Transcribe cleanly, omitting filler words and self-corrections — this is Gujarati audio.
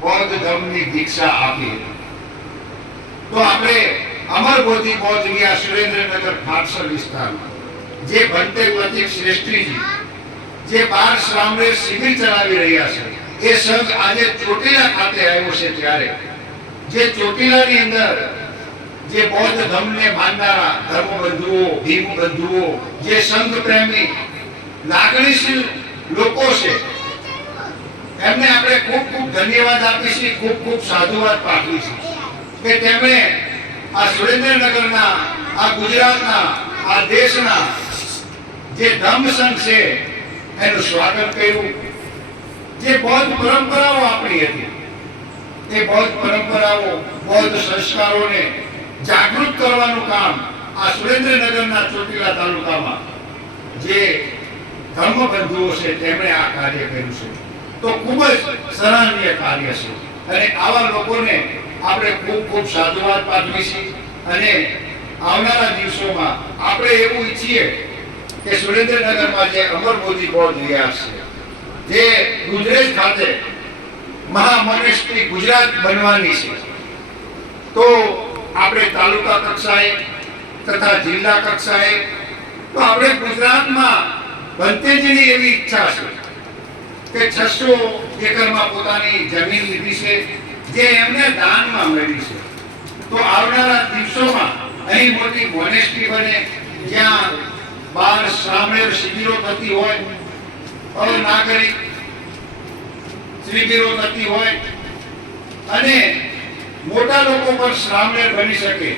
બૌદ્ધ ધર્મની દીક્ષા આપી. તો આપણે અમરબોધિ બૌદ્ધ વિહાર સુરેન્દ્રનગર ફાટસર વિસ્તારમાં જે ભંતે પ્રતિક શ્રેષ્ઠીજી જે 12 શ્રામણેર શિબિર ચલાવી રહ્યા છે, એ સંઘ આજે ચોટીલા ખાતે આવ્યો છે. ત્યારે જે ચોટીલાની અંદર જે બૌદ્ધ ધર્મને માનનારા ધર્મબંધુઓ, ભીમ બંધુઓ, જે સંઘ પ્રેમી લાગણીશીલ લોકો છે, એમને આપણે ખૂબ ખૂબ ધન્યવાદ આપીશું, ખૂબ ખૂબ સાધુવાદ પાઠવીશું કે તેમણે આ સુરેન્દ્રનગરના, આ ગુજરાતના, આ દેશના જે ધર્મ સંઘ છે એનું સ્વાગત કર્યું. જે બૌદ્ધ પરંપરાઓ આપણી હતી, એ બૌદ્ધ પરંપરાઓ, બૌદ્ધ સંસ્કારોને જાગૃત કરવાનું કામ આ સુરેન્દ્રનગરના ચોટીલા તાલુકામાં જે ધર્મબંધુઓ છે તેમણે આ કાર્ય કર્યું છે. તો ખૂબ જ સરાહનીય કાર્ય છે અને આવા લોકોને આપણે ખૂબ ખૂબ સાધુવાદ પાઠવીશું. અને આવનારા દિવસોમાં આપણે એવું ઈચ્છીએ કે સુરેન્દ્રનગરમાં જે અમરબોધિ બૌદ્ધ વિહાર છે, જે ગુજરાત ખાતે મહામોનેસ્ટ્રી ગુજરાત બનવાની છે, તો આપણે તાલુકા કક્ષાએ તથા જિલ્લા કક્ષાએ તો આપણે ગુજરાતમાં ભંતેજીની એવી ઈચ્છા છે કે 600 એકરમાં પોતાની જમીન લીધી છે, જે એમને દાનમાં મળી છે. તો આવનારા દિવસોમાં અહીં મોટી મોનેસ્ટ્રી બને, જ્યાં 12 શ્રામણેર શિબિરો થતી હોય, અનાગરિક શિબિરો થતી હોય અને મોટા લોકો પણ શ્રામણેર બની શકે